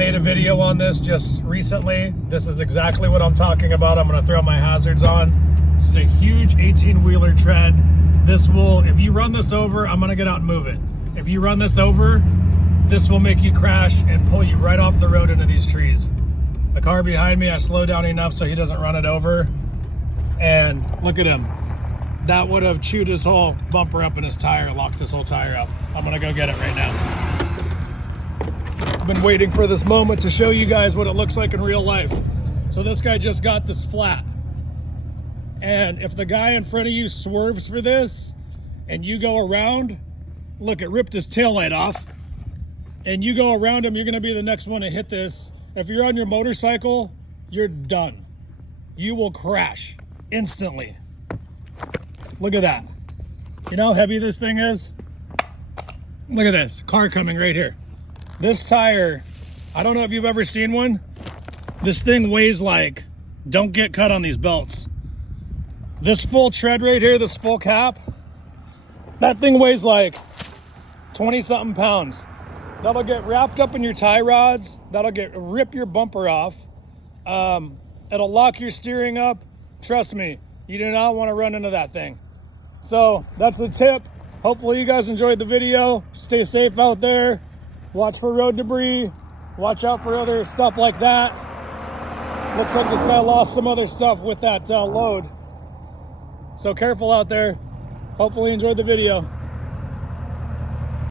made a video on this just recently. This is exactly what I'm talking about. I'm gonna throw my hazards on. This is a huge 18-wheeler tread. This will, if you run this over, I'm gonna get out and move it. If you run this over, this will make you crash and pull you right off the road into these trees. The car behind me, I slowed down enough so he doesn't run it over. And look at him. That would have chewed his whole bumper up in his tire, locked his whole tire up. I'm gonna go get it right now. I've been waiting for this moment to show you guys what it looks like in real life. So this guy just got this flat. And if the guy in front of you swerves for this and you go around, look, it ripped his taillight off. And you go around him, you're gonna be the next one to hit this. If you're on your motorcycle, you're done. You will crash instantly. Look at that. You know how heavy this thing is? Look at this, car coming right here. This tire, I don't know if you've ever seen one. This thing weighs like, don't get cut on these belts. This full tread right here, this full cap, that thing weighs like 20 something pounds. That'll get wrapped up in your tie rods. That'll rip your bumper off. It'll lock your steering up. Trust me, you do not want to run into that thing. So that's the tip. Hopefully you guys enjoyed the video. Stay safe out there. Watch for road debris. Watch out for other stuff like that. Looks like this guy lost some other stuff with that load. So careful out there. Hopefully you enjoyed the video.